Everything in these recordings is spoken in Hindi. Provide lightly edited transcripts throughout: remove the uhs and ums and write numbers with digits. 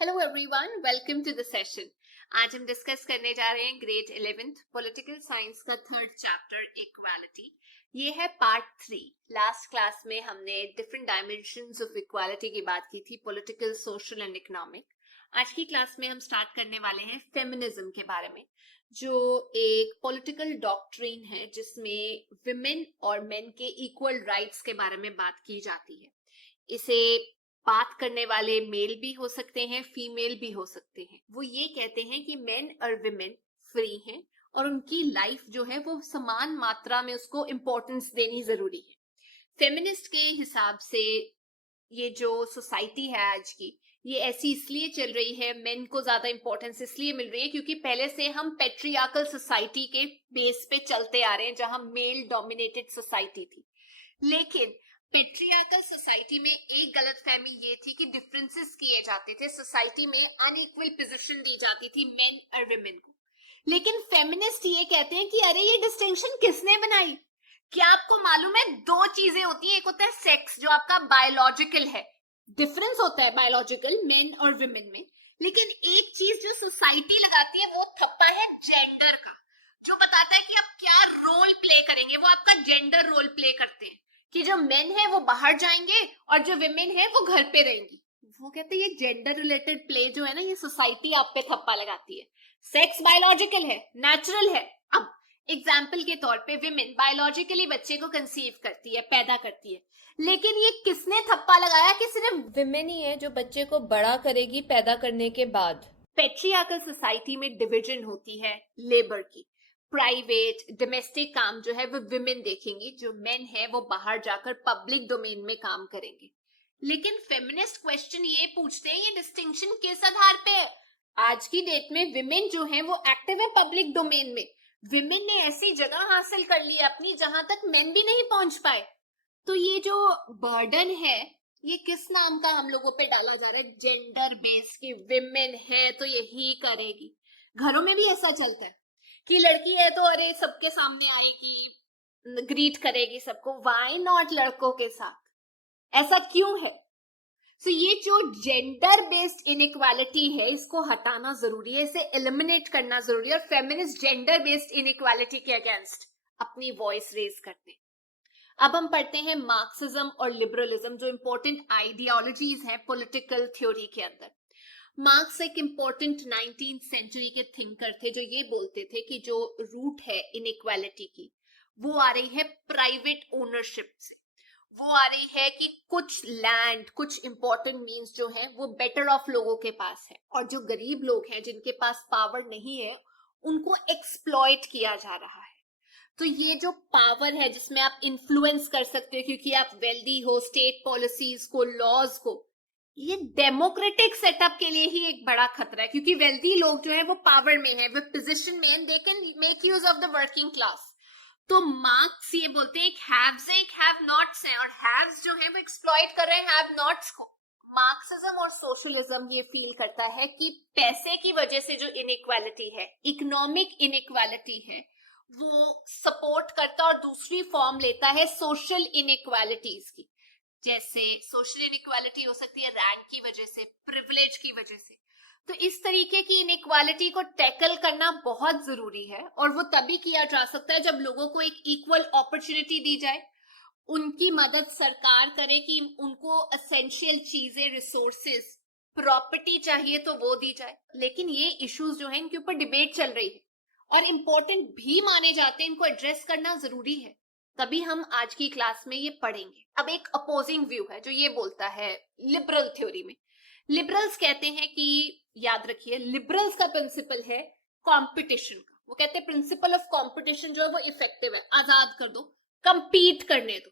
Hello everyone, welcome to the session. आज हम डिस्कस करने जा रहे हैं ग्रेड 11th पॉलिटिकल साइंस का थर्ड चैप्टर इक्वालिटी। ये है पार्ट 3। लास्ट क्लास में हमने डिफरेंट डायमेंशंस ऑफ इक्वालिटी की बात की थी, पॉलिटिकल, सोशल एंड इकोनॉमिक। आज की क्लास में हम स्टार्ट करने वाले हैं फेमिनिज्म के बारे में, जो एक पॉलिटिकल डॉक्ट्रिन है जिसमें विमेन और मेन के इक्वल राइट्स के बारे में बात की जाती है। इसे बात करने वाले मेल भी हो सकते हैं, फीमेल भी हो सकते हैं। वो ये कहते हैं कि मेन और विमेन फ्री हैं और उनकी लाइफ जो है वो समान मात्रा में उसको इंपॉर्टेंस देनी जरूरी है। फेमिनिस्ट के हिसाब से ये जो सोसाइटी है आज की, ये ऐसी इसलिए चल रही है, मेन को ज्यादा इंपॉर्टेंस इसलिए मिल रही है क्योंकि पहले से हम पेट्रियार्कल सोसाइटी के बेस पे चलते आ रहे हैं, जहां मेल डोमिनेटेड सोसाइटी थी। लेकिन पेट्रियार्कल सोसाइटी में एक गलतफहमी ये थी कि डिफरेंसेस किए जाते थे, सोसाइटी में अनइक्वल पोजीशन दी जाती थी मेन और विमेन को। लेकिन फेमिनिस्ट ये कहते हैं कि अरे ये डिस्टिंक्शन किसने बनाई? क्या आपको मालूम है, दो चीजें होती हैं। एक होता है सेक्स, जो आपका बायोलॉजिकल है, डिफरेंस होता है बायोलॉजिकल मेन और विमेन में। लेकिन एक चीज जो सोसाइटी लगाती है वो थप्पा है जेंडर का, जो बताता है कि आप क्या रोल प्ले करेंगे। वो आपका जेंडर रोल प्ले करते हैं कि जो मेन है वो बाहर जाएंगे और जो विमेन है वो घर पे रहेंगी। वो कहते हैं ये जेंडर रिलेटेड प्ले जो है ना, ये सोसाइटी आप पे थप्पा लगाती है। सेक्स बायोलॉजिकल है, नेचुरल है। अब एग्जाम्पल के तौर पे विमेन बायोलॉजिकली बच्चे को कंसीव करती है, पैदा करती है, लेकिन ये किसने थप्पा लगाया कि सिर्फ विमेन ही है जो बच्चे को बड़ा करेगी पैदा करने के बाद। पेट्रियार्कल सोसाइटी में डिवीजन होती है लेबर की। प्राइवेट डोमेस्टिक काम जो है वो विमेन देखेंगी, जो मेन है वो बाहर जाकर पब्लिक डोमेन में काम करेंगे। लेकिन फेमिनिस्ट क्वेश्चन ये पूछते हैं, ये डिस्टिंक्शन किस आधार पे है? आज की डेट में विमेन जो है वो एक्टिव है पब्लिक डोमेन में। विमेन ने ऐसी जगह हासिल कर ली अपनी जहां तक मेन भी नहीं पहुंच पाए। तो ये जो बर्डन है, ये किस नाम का हम लोगों पे डाला जा रहा है? जेंडर बेस्ड, की विमेन है तो यही करेगी। घरों में भी ऐसा चलता है कि लड़की है तो अरे सबके सामने आएगी, ग्रीट करेगी सबको। व्हाई नॉट लड़कों के साथ? ऐसा क्यों है? सो ये जो जेंडर बेस्ड इनइक्वालिटी है, इसको हटाना जरूरी है, इसे एलिमिनेट करना जरूरी है। और फेमिनिस्ट जेंडर बेस्ड इनइक्वालिटी के अगेंस्ट अपनी वॉइस रेज करते हैं। अब हम पढ़ते हैं मार्क्सिज्म और लिबरलिज्म, जो इंपॉर्टेंट आइडियोलॉजीज हैं पॉलिटिकल थ्योरी के अंदर। मार्क्स एक इंपॉर्टेंट 19th सेंचुरी के थिंकर थे, जो ये बोलते थे कि जो रूट है इनइक्वालिटी की, वो आ रही है प्राइवेट ओनरशिप से। वो आ रही है कि कुछ लैंड, कुछ इंपॉर्टेंट मीन्स जो है वो बेटर ऑफ लोगों के पास है, और जो गरीब लोग हैं जिनके पास पावर नहीं है, उनको एक्सप्लॉइट किया जा रहा है। तो ये जो पावर है जिसमें आप इन्फ्लुएंस कर सकते हो क्योंकि आप वेल्दी हो, स्टेट पॉलिसीज को, लॉज को, ये डेमोक्रेटिक सेटअप के लिए ही एक बड़ा खतरा है, क्योंकि वेल्दी लोग जो है वो पावर में है, वो पोजीशन में है, they can make use of the working class. तो मार्क्स ये बोलते हैं एक हैव्स है, एक हैव नॉट्स है, और हैव्स जो है वो एक्सप्लॉइट कर रहे हैं हैव नॉट्स को। मार्क्सिज्म और सोशलिज्म ये फील करता है कि पैसे की वजह से जो इनइक्वालिटी है, इकोनॉमिक इनइक्वालिटी है, वो सपोर्ट करता और दूसरी फॉर्म लेता है सोशल इनइक्वालिटीज की। जैसे सोशल इनइक्वालिटी हो सकती है रैंक की वजह से, प्रिविलेज की वजह से। तो इस तरीके की इनइक्वालिटी को टैकल करना बहुत जरूरी है, और वो तभी किया जा सकता है जब लोगों को एक इक्वल अपॉर्चुनिटी दी जाए, उनकी मदद सरकार करे कि उनको एसेंशियल चीजें, रिसोर्सेज, प्रॉपर्टी चाहिए तो वो दी जाए। लेकिन ये इश्यूज जो है इनके ऊपर डिबेट चल रही है और इंपॉर्टेंट भी माने जाते हैं, इनको एड्रेस करना जरूरी है। तभी हम आज की क्लास में ये पढ़ेंगे। अब एक अपोजिंग व्यू है जो ये बोलता है लिबरल थ्योरी में। लिबरल्स कहते हैं कि, याद रखिए, लिबरल्स का प्रिंसिपल है कंपटीशन का। वो कहते हैं प्रिंसिपल ऑफ कंपटीशन जो है वो इफेक्टिव है, आजाद कर दो, कंपीट करने दो।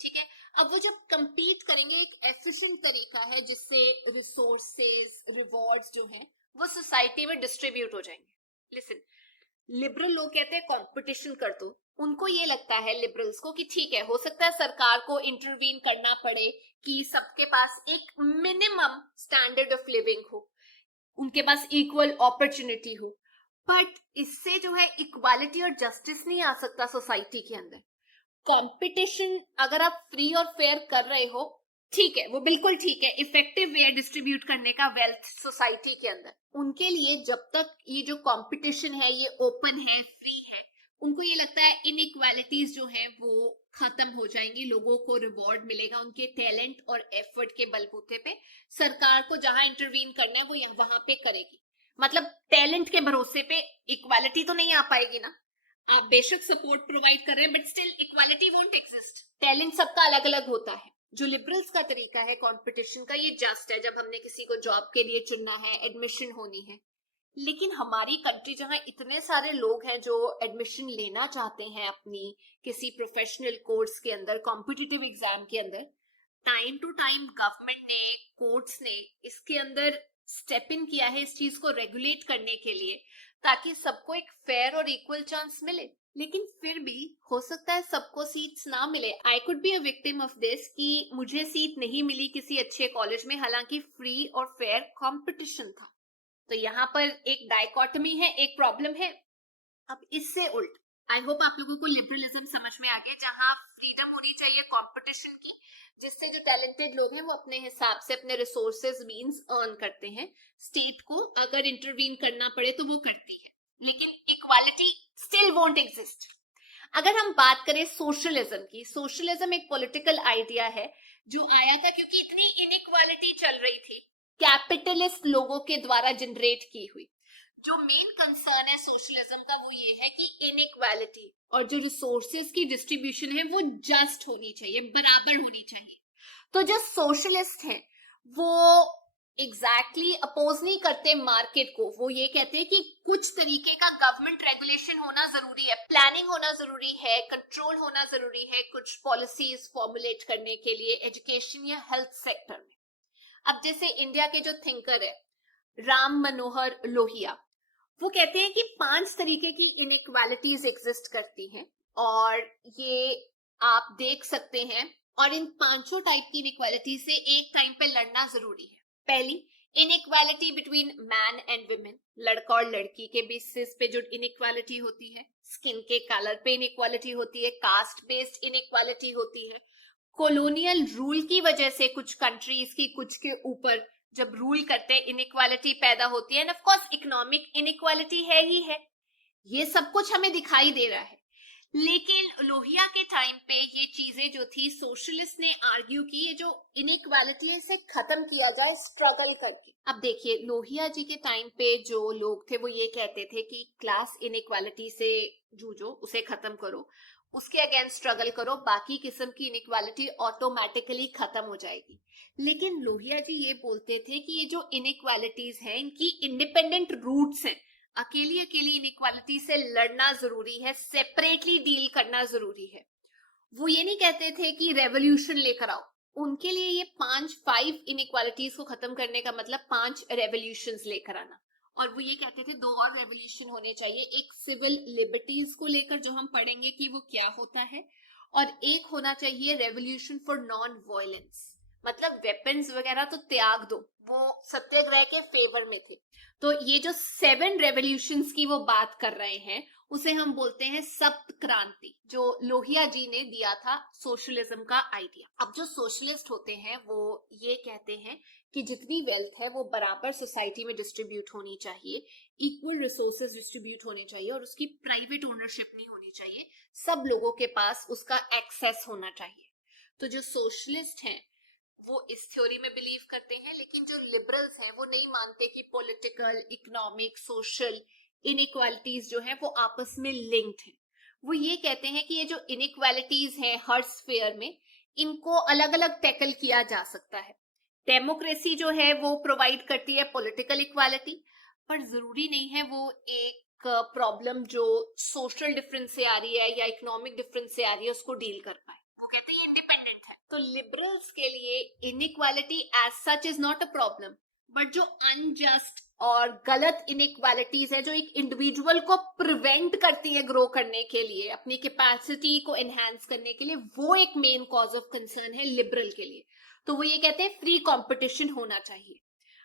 ठीक है। अब वो जब कंपीट करेंगे, एक एफिशिएंट तरीका है जिससे रिसोर्सेज, रिवॉर्ड्स जो हैं वो सोसाइटी में डिस्ट्रीब्यूट हो जाएंगे। लिसन, लिबरल लोग कहते हैं कंपटीशन कर दो। उनको ये लगता है लिबरल्स को कि ठीक है, हो सकता है सरकार को इंटरवीन करना पड़े कि सबके पास एक मिनिमम स्टैंडर्ड ऑफ लिविंग हो, उनके पास इक्वल अपॉर्चुनिटी हो, बट इससे जो है इक्वालिटी और जस्टिस नहीं आ सकता सोसाइटी के अंदर। कंपटीशन अगर आप फ्री और फेयर कर रहे हो, ठीक है, वो बिल्कुल ठीक है, इफेक्टिव वे डिस्ट्रीब्यूट करने का वेल्थ सोसाइटी के अंदर। उनके लिए जब तक ये जो कंपटीशन है ये ओपन है, फ्री है, उनको ये लगता है इनइक्वालिटीज जो है वो खत्म हो जाएंगी, लोगों को रिवॉर्ड मिलेगा उनके टैलेंट और एफर्ट के बलबूते पे। सरकार को जहां इंटरवीन करना है वो वहां पे करेगी। मतलब टैलेंट के भरोसे पे इक्वालिटी तो नहीं आ पाएगी ना। आप बेशक सपोर्ट प्रोवाइड कर रहे हैं but still equality won't exist. Talent सबका अलग अलग होता है। जो लिबरल्स का तरीका है कंपटीशन का, ये जस्ट है जब हमने किसी को जॉब के लिए चुनना है, एडमिशन होनी है। लेकिन हमारी कंट्री जहां इतने सारे लोग हैं जो एडमिशन लेना चाहते हैं अपनी किसी प्रोफेशनल कोर्स के अंदर, कॉम्पिटिटिव एग्जाम के अंदर, टाइम टू टाइम गवर्नमेंट ने, कोर्ट्स ने इसके अंदर स्टेप इन किया है इस चीज को रेगुलेट करने के लिए, ताकि सबको एक फेयर और इक्वल चांस मिले। लेकिन फिर भी हो सकता है सबको सीट्स ना मिले। I could be a victim of this कि मुझे सीट नहीं मिली किसी अच्छे कॉलेज में, हालांकि फ्री और फेयर कंपटीशन था। तो यहाँ पर एक डायकोटमी है, एक प्रॉब्लम है। अब इससे उल्ट, आई होप आप लोगों को लिबरलिज्म समझ में आ गया, जहां फ्रीडम होनी चाहिए कंपटीशन की, जिससे जो टैलेंटेड लोग हैं वो अपने हिसाब से अपने रिसोर्सेज मींस अर्न करते हैं। स्टेट को अगर इंटरवीन करना पड़े तो वो करती है, लेकिन इक्वालिटी स्टिल वोंट एग्जिस्ट। अगर हम बात करें सोशलिज्म की, सोशलिज्म एक पॉलिटिकल आइडिया है जो आया था क्योंकि इतनी इनइक्वालिटी चल रही थी, कैपिटलिस्ट लोगों के द्वारा जनरेट की हुई। जो मेन कंसर्न है सोशलिज्म का वो ये है कि इनइक्वालिटी और जो रिसोर्सेज की डिस्ट्रीब्यूशन है वो जस्ट होनी चाहिए, बराबर होनी चाहिए। तो जो सोशलिस्ट हैं वो एग्जैक्टली अपोज नहीं करते मार्केट को। वो ये कहते हैं कि कुछ तरीके का गवर्नमेंट रेगुलेशन होना जरूरी है, प्लानिंग होना जरूरी है, कंट्रोल होना जरूरी है कुछ पॉलिसीज फॉर्मुलेट करने के लिए एजुकेशन या हेल्थ सेक्टर में। अब जैसे इंडिया के जो थिंकर है राम मनोहर लोहिया, वो कहते हैं कि 5 तरीके की इनइक्वालिटीज एग्जिस्ट करती हैं और ये आप देख सकते हैं, और इन पांचों टाइप की इनइक्वालिटी से एक टाइम पे लड़ना जरूरी है। पहली, inequality between man and women, लड़का और लड़की के बेसिस पे जो इनइक्वालिटी होती है, स्किन के कलर पे इनइक्वालिटी होती है, कास्ट बेस्ड इनइक्वालिटी होती है, कॉलोनियल रूल की वजह से कुछ कंट्रीज की कुछ के ऊपर जब रूल करते हैं इनइक्वालिटी पैदा होती है, end of course economic inequality है ही है। ये सब कुछ हमें दिखाई दे रहा है। लेकिन लोहिया के टाइम पे ये चीजें जो थी, सोशलिस्ट ने आर्ग्यू की ये जो इनइक्वालिटी है इसे खत्म किया जाए स्ट्रगल करके। अब देखिए लोहिया जी के टाइम पे जो लोग थे वो ये कहते थे कि क्लास इनइक्वालिटी से जूझो, उसे खत्म करो, उसके अगेंस्ट स्ट्रगल करो, बाकी किस्म की इनइक्वालिटी ऑटोमेटिकली खत्म हो जाएगी। लेकिन लोहिया जी ये बोलते थे कि ये जो इनइक्वालिटीज हैं इनकी इंडिपेंडेंट रूट्स हैं, अकेली अकेली इनइक्वालिटी से लड़ना जरूरी है, सेपरेटली डील करना जरूरी है। वो ये नहीं कहते थे कि रेवोल्यूशन लेकर आओ, उनके लिए ये 5 इनइक्वालिटीज को खत्म करने का मतलब 5 रेवोल्यूशंस लेकर आना। और वो ये कहते थे 2 और रेवोल्यूशन होने चाहिए, एक सिविल लिबर्टीज को लेकर जो हम पढ़ेंगे कि वो क्या होता है, और एक होना चाहिए रेवोल्यूशन फॉर नॉन वायलेंस, मतलब वेपन्स वगैरह तो त्याग दो, वो सत्याग्रह के फेवर में थे। तो ये जो 7 रेवोल्यूशंस की वो बात कर रहे हैं उसे हम बोलते हैं सप्त क्रांति, जो लोहिया जी ने दिया था सोशलिज्म का आइडिया। अब जो सोशलिस्ट होते हैं वो ये कहते हैं कि जितनी वेल्थ है वो बराबर सोसाइटी में डिस्ट्रीब्यूट होनी चाहिए, इक्वल रिसोर्सेज डिस्ट्रीब्यूट होने चाहिए और उसकी प्राइवेट ओनरशिप नहीं होनी चाहिए, सब लोगों के पास उसका एक्सेस होना चाहिए। तो जो सोशलिस्ट हैं वो इस थ्योरी में बिलीव करते हैं, लेकिन जो लिबरल्स हैं वो नहीं मानते कि पॉलिटिकल, इकोनॉमिक, सोशल इनइक्वालिटीज जो है वो आपस में लिंक्ड है। वो ये कहते हैं कि ये जो इनइक्वालिटीज हैं हर स्फीयर में, इनको अलग अलग टैकल किया जा सकता है। डेमोक्रेसी जो है वो प्रोवाइड करती है पॉलिटिकल इक्वालिटी, पर जरूरी नहीं है वो एक प्रॉब्लम जो सोशल डिफरेंस से आ रही है या इकोनॉमिक डिफरेंस से आ रही है उसको डील कर पाए। वो कहते हैं इंडिपेंडेंट है। तो लिबरल्स के लिए inequality as such is not a problem, but जो अनजस्ट और गलत इनइक्वालिटीज है जो एक इंडिविजुअल को प्रिवेंट करती है ग्रो करने के लिए, अपनी कैपेसिटी को एनहांस करने के लिए, वो एक मेन कॉज ऑफ कंसर्न है लिबरल के लिए। तो वो ये कहते हैं फ्री कंपटीशन होना चाहिए।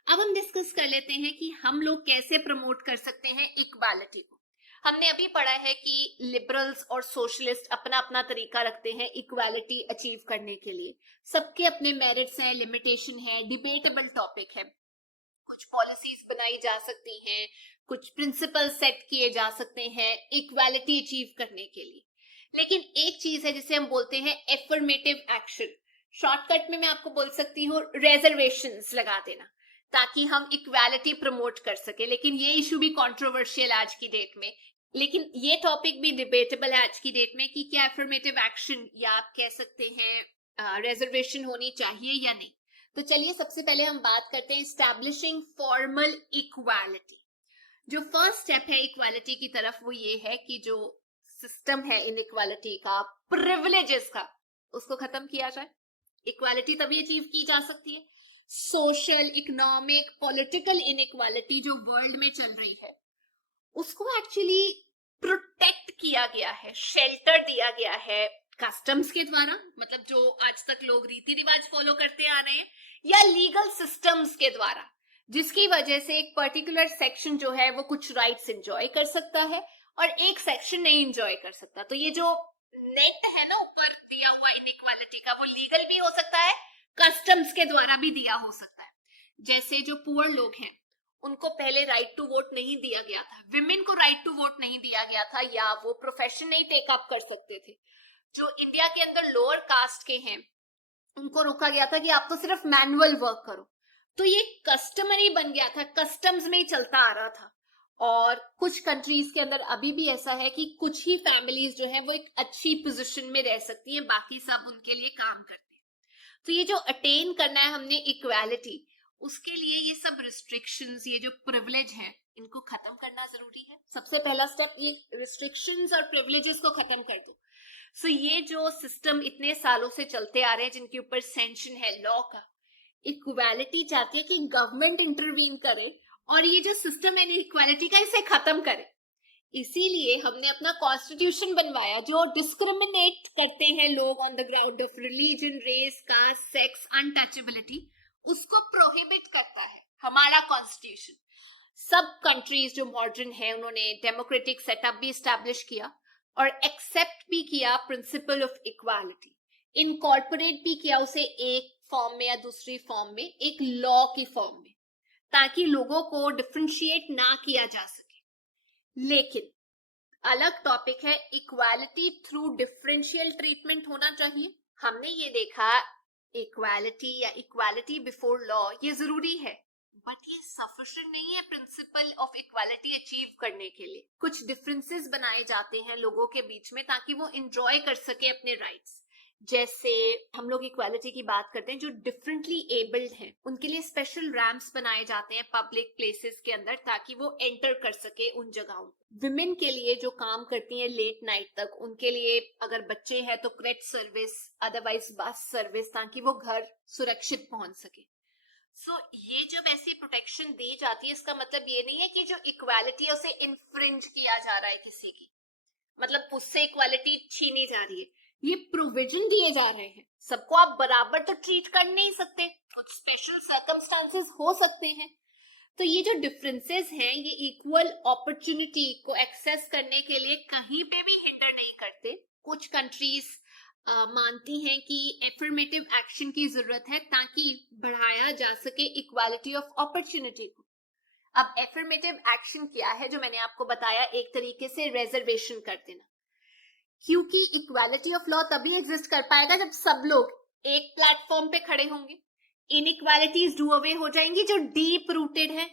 अब हम डिस्कस कर लेते हैं कि हम लोग कैसे प्रमोट कर सकते हैं इक्वालिटी को। हमने अभी पढ़ा है कि लिबरल्स और सोशलिस्ट अपना अपना तरीका रखते हैं इक्वालिटी अचीव करने के लिए। सबके अपने मेरिट्स हैं, लिमिटेशन है, डिबेटेबल टॉपिक है। कुछ पॉलिसीज बनाई जा सकती हैं, कुछ प्रिंसिपल सेट किए जा सकते हैं इक्वालिटी अचीव करने के लिए। लेकिन एक चीज है जिसे हम बोलते हैं एफर्मेटिव एक्शन। शॉर्टकट में मैं आपको बोल सकती हूँ रिजर्वेशंस लगा देना, ताकि हम इक्वालिटी प्रमोट कर सके। लेकिन ये इशू भी कंट्रोवर्शियल आज की डेट में, लेकिन ये टॉपिक भी डिबेटेबल है आज की डेट में कि क्या एफर्मेटिव एक्शन या आप कह सकते हैं रिजर्वेशन होनी चाहिए या नहीं। तो चलिए सबसे पहले हम बात करते हैं एस्टैब्लिशिंग फॉर्मल इक्वालिटी। जो फर्स्ट स्टेप है इक्वालिटी की तरफ वो ये है कि जो सिस्टम है इनइक्वालिटी का, प्रिविलेजेस का, उसको खत्म किया जाए। इक्वालिटी तभी अचीव की जा सकती है। सोशल, इकोनॉमिक, पॉलिटिकल इनइक्वालिटी जो वर्ल्ड में चल रही है उसको एक्चुअली प्रोटेक्ट किया गया है, शेल्टर दिया गया है कस्टम्स के द्वारा, मतलब जो आज तक लोग रीति रिवाज फॉलो करते आ रहे हैं, या लीगल सिस्टम्स के द्वारा, जिसकी वजह से एक पर्टिकुलर सेक्शन जो है वो कुछ राइट्स एंजॉय कर सकता है और एक सेक्शन नहीं एंजॉय कर सकता। तो ये जो नेट है ना ऊपर दिया हुआ इनइक्वालिटी का, वो लीगल भी हो सकता है, कस्टम्स के द्वारा भी दिया हो सकता है। जैसे जो पुअर लोग हैं उनको पहले राइट टू वोट नहीं दिया गया था, विमेन को राइट टू वोट नहीं दिया गया था, या वो प्रोफेशन नहीं टेक अप कर सकते थे। जो इंडिया के अंदर लोअर कास्ट के हैं उनको रोका गया था कि आप तो सिर्फ मैनुअल वर्क करो। तो ये कस्टमरी बन गया था, कस्टम्स में ही चलता आ रहा था। और कुछ कंट्रीज के अंदर अभी भी ऐसा है कि कुछ ही फैमिलीज जो है वो एक अच्छी पोजीशन में रह सकती हैं, बाकी सब उनके लिए काम करते हैं। तो ये जो अटेन करना है हमने इक्वालिटी, उसके लिए ये सब रिस्ट्रिक्शंस, ये जो प्रिविलेज है, इनको खत्म करना जरूरी है। सबसे पहला स्टेप ये रिस्ट्रिक्शंस और प्रिविलेजेस को खत्म कर दो। सो ये जो सिस्टम इतने सालों से चलते आ रहे हैं, जिनके ऊपर सेंशन है लॉ का, इक्वालिटी चाहती है कि गवर्नमेंट इंटरवीन करे और ये जो सिस्टम है इक्वालिटी का, इसे खत्म करे। इसीलिए हमने अपना कॉन्स्टिट्यूशन बनवाया जो डिस्क्रिमिनेट करते हैं लोग on the ground of religion, race, caste, sex, untouchability, उसको प्रोहिबिट करता है हमारा कॉन्स्टिट्यूशन। सब कंट्रीज जो मॉडर्न है उन्होंने डेमोक्रेटिक सेटअप भी स्टैब्लिश किया और एक्सेप्ट भी किया प्रिंसिपल ऑफ इक्वालिटी, इनकॉर्पोरेट भी किया उसे एक फॉर्म में या दूसरी फॉर्म में, एक लॉ की फॉर्म में, ताकि लोगों को डिफरेंशिएट ना किया जा सके। लेकिन अलग टॉपिक है इक्वालिटी थ्रू डिफरेंशियल ट्रीटमेंट होना चाहिए। हमने ये देखा इक्वालिटी या इक्वालिटी बिफोर लॉ ये जरूरी है, बट ये सफिशिएंट नहीं है प्रिंसिपल ऑफ इक्वालिटी अचीव करने के लिए। कुछ डिफरेंसेस बनाए जाते हैं लोगों के बीच में ताकि वो एंजॉय कर सके अपने राइट्स। जैसे हम लोग इक्वालिटी की बात करते हैं, जो डिफरेंटली एबल्ड हैं उनके लिए स्पेशल रैम्प्स बनाए जाते हैं पब्लिक प्लेसेस के अंदर, ताकि वो एंटर कर सके उन जगहों। विमेन के लिए जो काम करती हैं लेट नाइट तक, उनके लिए अगर बच्चे हैं तो creche service, otherwise bus service, ताकि वो घर सुरक्षित पहुंच सके। सो ये जब ऐसी प्रोटेक्शन दी जाती है, इसका मतलब ये नहीं है कि जो इक्वालिटी है उसे इन्फ्रिंज किया जा रहा है किसी की, मतलब उससे इक्वालिटी छीनी जा रही है। ये प्रोविजन दिए जा रहे हैं, सबको आप बराबर तो ट्रीट कर नहीं सकते, कुछ स्पेशल सर्कमस्टांसेस हो सकते हैं। तो ये जो डिफरेंसेस हैं ये इक्वल अपॉर्चुनिटी को एक्सेस करने के लिए कहीं पे भी हिंडर नहीं करते। कुछ कंट्रीज मानती हैं कि एफर्मेटिव एक्शन की जरूरत है ताकि बढ़ाया जा सके इक्वालिटी ऑफ अपॉर्चुनिटी को। अब एफर्मेटिव एक्शन क्या है, जो मैंने आपको बताया, एक तरीके से रिजर्वेशन कर देना, क्योंकि इक्वालिटी ऑफ लॉ तभी एग्जिस्ट कर पाएगा जब सब लोग एक प्लेटफॉर्म पे खड़े होंगे। इनइक्वालिटीज डू अवे हो जाएंगी जो डीप रूटेड है।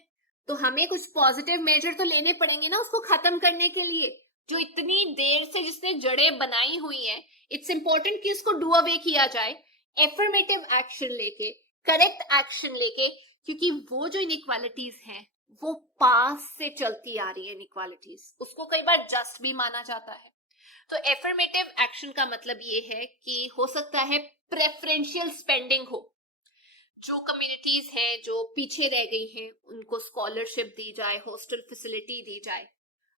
तो हमें कुछ पॉजिटिव मेजर तो लेने पड़ेंगे ना उसको खत्म करने के लिए, जो इतनी देर से जिसने जड़ें बनाई हुई हैं। इट्स इंपॉर्टेंट कि उसको डू अवे किया जाए, एफर्मेटिव एक्शन लेके, करेक्ट एक्शन लेके, क्योंकि वो जो इनइक्वालिटीज हैं वो पास से चलती आ रही है इनइक्वालिटीज, उसको कई बार जस्ट भी माना जाता है। तो एफर्मेटिव एक्शन का मतलब ये है कि हो सकता है प्रेफरेंशियल स्पेंडिंग हो, जो कम्युनिटीज हैं जो पीछे रह गई हैं उनको स्कॉलरशिप दी जाए, हॉस्टल फैसिलिटी दी जाए।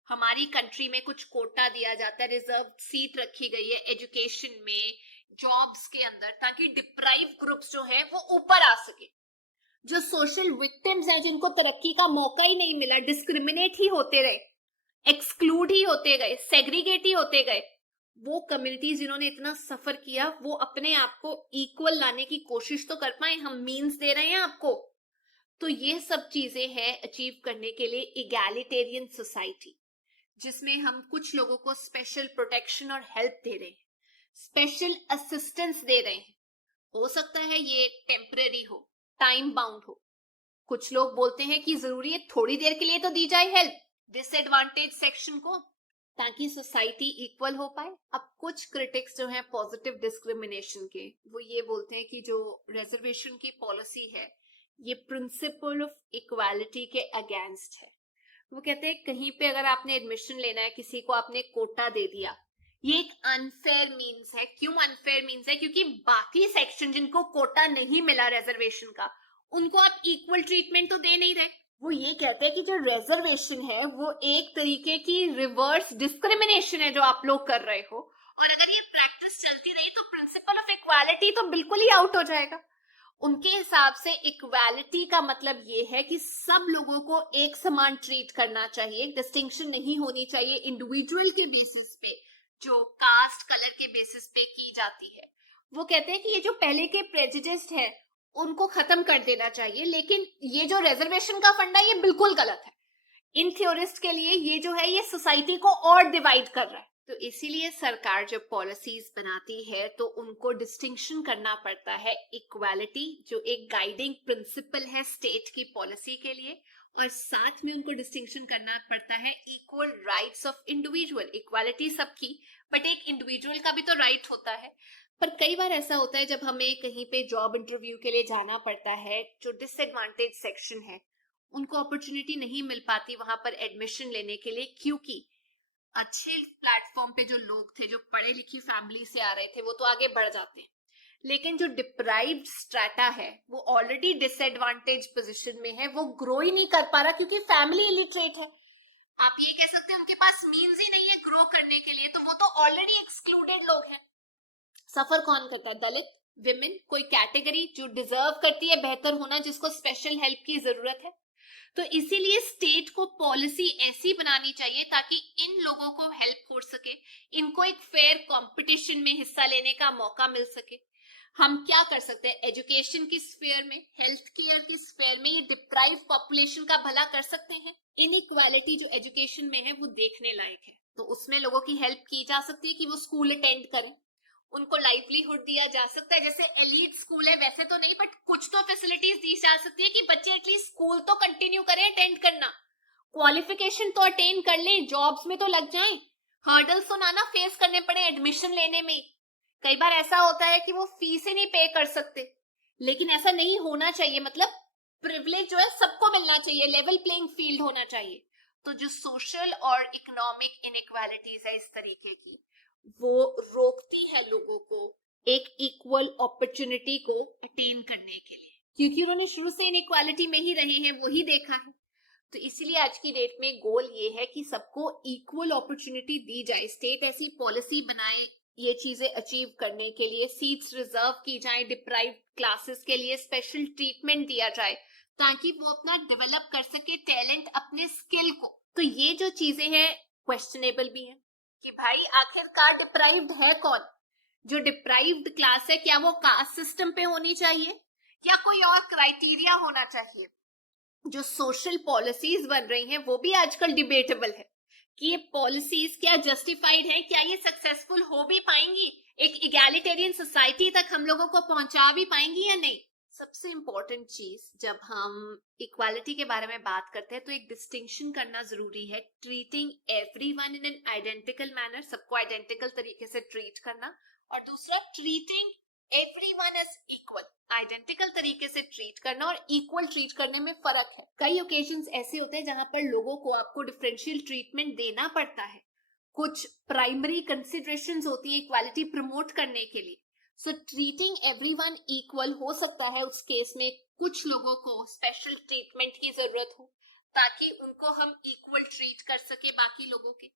हमारी कंट्री में कुछ कोटा दिया जाता है, रिजर्व सीट रखी गई है एजुकेशन में, जॉब्स के अंदर, ताकि डिप्राइव ग्रुप्स जो है वो ऊपर आ सके। जो सोशल विक्टिम्स हैं जिनको तरक्की का मौका ही नहीं मिला, डिस्क्रिमिनेट ही होते रहे, एक्सक्लूड ही होते गए, सेग्रीगेट ही होते गए। वो कम्युनिटीज जिन्होंने इतना सफर किया वो अपने आप को इक्वल लाने की कोशिश तो कर पाए, हम मीन्स दे रहे हैं आपको। तो ये सब चीजें हैं अचीव करने के लिए इगैलिटेरियन सोसाइटी, जिसमें हम कुछ लोगों को स्पेशल प्रोटेक्शन और हेल्प दे रहे हैं, स्पेशल असिस्टेंस दे रहे हैं। हो सकता है ये टेम्पररी हो, टाइम बाउंड हो। कुछ लोग बोलते हैं कि जरूरी है थोड़ी देर के लिए तो दी जाए हेल्प डिसएडवांटेज सेक्शन को, ताकि सोसाइटी इक्वल हो पाए। अब कुछ क्रिटिक्स जो हैं पॉजिटिव डिस्क्रिमिनेशन के, वो ये बोलते हैं कि जो रिजर्वेशन की पॉलिसी है ये प्रिंसिपल ऑफ इक्वालिटी के अगेंस्ट है। वो कहते हैं कहीं पे अगर आपने एडमिशन लेना है, किसी को आपने कोटा दे दिया, ये एक अनफेयर मीन्स है। क्यों अनफेयर मीन्स है? क्योंकि बाकी सेक्शन जिनको कोटा नहीं मिला रिजर्वेशन का, उनको आप इक्वल ट्रीटमेंट तो दे नहीं रहे। वो ये कहते हैं कि जो रिजर्वेशन है वो एक तरीके की रिवर्स डिस्क्रिमिनेशन है जो आप लोग कर रहे हो, और अगर ये प्रैक्टिस चलती रही तो प्रिंसिपल ऑफ इक्वालिटी तो बिल्कुल ही आउट हो जाएगा। उनके हिसाब से इक्वालिटी का मतलब ये है कि सब लोगों को एक समान ट्रीट करना चाहिए, डिस्टिंक्शन नहीं होनी चाहिए इंडिविजुअल के बेसिस पे, जो कास्ट कलर के बेसिस पे की जाती है। वो कहते हैं कि ये जो पहले के प्रेजुडिस है उनको खत्म कर देना चाहिए, लेकिन ये जो रिजर्वेशन का फंडा ये बिल्कुल गलत है। इन थ्योरिस्ट के लिए ये जो है ये सोसाइटी को और डिवाइड कर रहा है। तो इसीलिए सरकार जब पॉलिसीज बनाती है तो उनको डिस्टिंक्शन करना पड़ता है इक्वालिटी, जो एक गाइडिंग प्रिंसिपल है स्टेट की पॉलिसी के लिए, और साथ में उनको डिस्टिंक्शन करना पड़ता है equal rights of individual. Equality सबकी, बट एक इंडिविजुअल का भी तो राइट होता है। पर कई बार ऐसा होता है जब हमें कहीं पे जॉब इंटरव्यू के लिए जाना पड़ता है, जो डिसएडवांटेज सेक्शन है उनको अपॉर्चुनिटी नहीं मिल पाती वहां पर एडमिशन लेने के लिए, क्योंकि अच्छे प्लेटफॉर्म पे जो लोग थे, जो पढ़े लिखी फैमिली से आ रहे थे, वो तो आगे बढ़ जाते हैं। लेकिन जो डिप्राइव्ड स्ट्रेटा है वो ऑलरेडी डिसएडवांटेज पोजीशन में है, वो ग्रो ही नहीं कर पा रहा क्योंकि फैमिली इलिटरेट है। आप ये कह सकते हैं उनके पास मीन्स ही नहीं है ग्रो करने के लिए, तो वो तो ऑलरेडी एक्सक्लूडेड लोग हैं। सफर कौन करता है? दलित, विमेन, कोई कैटेगरी जो डिजर्व करती है बेहतर होना, जिसको स्पेशल हेल्प की जरूरत है। तो इसीलिए स्टेट को पॉलिसी ऐसी बनानी चाहिए ताकि इन लोगों को हेल्प हो सके, इनको एक फेयर कंपटीशन में हिस्सा लेने का मौका मिल सके। हम क्या कर सकते हैं? एजुकेशन की स्फेयर में, हेल्थ केयर की स्फेयर में ये डिप्राइव पॉपुलेशन का भला कर सकते हैं। इनइक्वालिटी जो एजुकेशन में है वो देखने लायक है, तो उसमें लोगों की हेल्प की जा सकती है कि वो स्कूल अटेंड करें, उनको लाइवलीहुड दिया जा सकता है। जैसे एलीट स्कूल है वैसे तो नहीं, बट कुछ तो फैसिलिटीज दी जा सकती है कि बच्चे एटलीस्ट स्कूल तो कंटिन्यू करें अटेंड करना, क्वालिफिकेशन तो अटेन कर लें, जॉब्स में तो लग जाएं, हर्डल्स तो ना फेस करने पड़े एडमिशन लेने में। कई बार ऐसा होता है कि वो फीस ही नहीं पे कर सकते, लेकिन ऐसा नहीं होना चाहिए। मतलब प्रिविलेज जो है सबको मिलना चाहिए, लेवल प्लेइंग फील्ड होना चाहिए। तो जो सोशल और इकोनॉमिक इनइक्वालिटीज है इस तरीके की, वो रोकती है लोगों को एक इक्वल अपॉर्चुनिटी को अटेन करने के लिए, क्योंकि उन्होंने शुरू से इनइक्वालिटी में ही रहे हैं, वही देखा है। तो इसीलिए आज की डेट में गोल ये है कि सबको इक्वल अपॉर्चुनिटी दी जाए, स्टेट ऐसी पॉलिसी बनाए ये चीजें अचीव करने के लिए, सीट्स रिजर्व की जाए, डिप्राइव्ड क्लासेस के लिए स्पेशल ट्रीटमेंट दिया जाए ताकि वो अपना डेवलप कर सके टैलेंट, अपने स्किल को। तो ये जो चीजें हैं क्वेश्चनेबल भी हैं कि भाई आखिरकार डिप्राइव्ड है कौन? जो डिप्राइव्ड क्लास है क्या वो कास्ट सिस्टम पे होनी चाहिए या कोई और क्राइटेरिया होना चाहिए? जो सोशल पॉलिसीज बन रही हैं वो भी आजकल डिबेटेबल है कि ये पॉलिसीज क्या जस्टिफाइड हैं, क्या ये सक्सेसफुल हो भी पाएंगी, एक इगैलिटेरियन सोसाइटी तक हम लोगों को पहुंचा भी पाएंगी या नहीं। सबसे इंपॉर्टेंट चीज जब हम इक्वालिटी के बारे में बात करते हैं तो एक डिस्टिंक्शन करना जरूरी है, treating everyone in an identical manner, सबको आइडेंटिकल तरीके से ट्रीट करना, और दूसरा treating everyone as equal, identical तरीके से ट्रीट करना और इक्वल ट्रीट करने में फर्क है। कई ओकेजन्स ऐसे होते हैं जहां पर लोगों को आपको डिफरेंशियल ट्रीटमेंट देना पड़ता है, कुछ प्राइमरी कंसिडरेशंस होती है इक्वालिटी प्रमोट करने के लिए। सो ट्रीटिंग एवरीवन इक्वल हो सकता है उस केस में कुछ लोगों को स्पेशल ट्रीटमेंट की जरूरत हो ताकि उनको हम इक्वल ट्रीट कर सके बाकी लोगों के।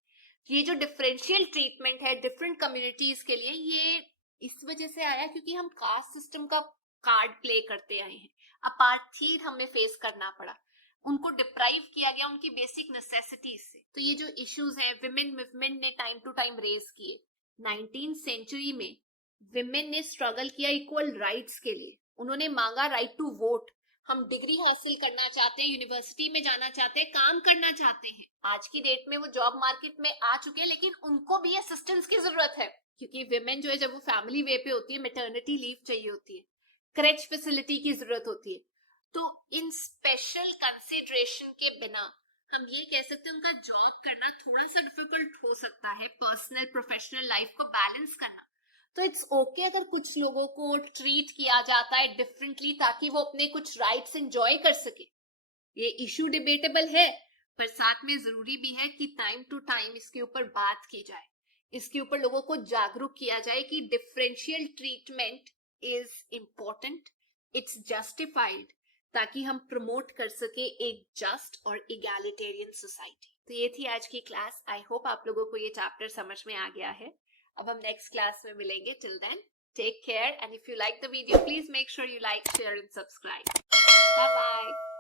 ये जो डिफरेंशियल ट्रीटमेंट है डिफरेंट कम्युनिटीज के लिए, ये इस वजह से आया क्योंकि हम कास्ट सिस्टम का कार्ड प्ले करते आए हैं, अपार्थीड हमें फेस करना पड़ा, उनको डिप्राइव किया गया उनकी बेसिक नेसेसिटीज से। तो ये जो इश्यूज हैं विमेन मूवमेंट ने टाइम टू टाइम रेज किए। 19th सेंचुरी में विमेन ने स्ट्रगल किया इक्वल राइट्स के लिए। उन्होंने मांगा राइट टू वोट। हम डिग्री हासिल करना चाहते हैं, यूनिवर्सिटी में जाना चाहते हैं, काम करना चाहते हैं। आज की डेट में वो जॉब मार्केट में आ चुके हैं, लेकिन उनको भी असिस्टेंस की जरूरत है, क्योंकि विमेन जो है जब वो फैमिली वे पे होती है, मैटरनिटी लीव चाहिए होती है, क्रेच फैसिलिटी की जरूरत होती है। तो इन स्पेशल कंसिडरेशन के बिना हम ये कह सकते हैं उनका जॉब करना थोड़ा सा डिफिकल्ट हो सकता है, पर्सनल प्रोफेशनल लाइफ को बैलेंस करना। तो इट्स ओके अगर कुछ लोगों को ट्रीट किया जाता है डिफरेंटली ताकि वो अपने कुछ राइट्स एंजॉय कर सके। ये इशू डिबेटेबल है, पर साथ में जरूरी भी है कि टाइम टू टाइम इसके ऊपर बात की जाए, इसके ऊपर लोगों को जागरूक किया जाए कि differential treatment is important, it's justified, ताकि हम प्रमोट कर सके एक जस्ट और इगैलिटेरियन सोसाइटी। तो ये थी आज की क्लास। आई होप आप लोगों को ये चैप्टर समझ में आ गया है। अब हम नेक्स्ट क्लास में मिलेंगे। Till then take care, and if you like the video please make sure you like, share and subscribe. Bye bye.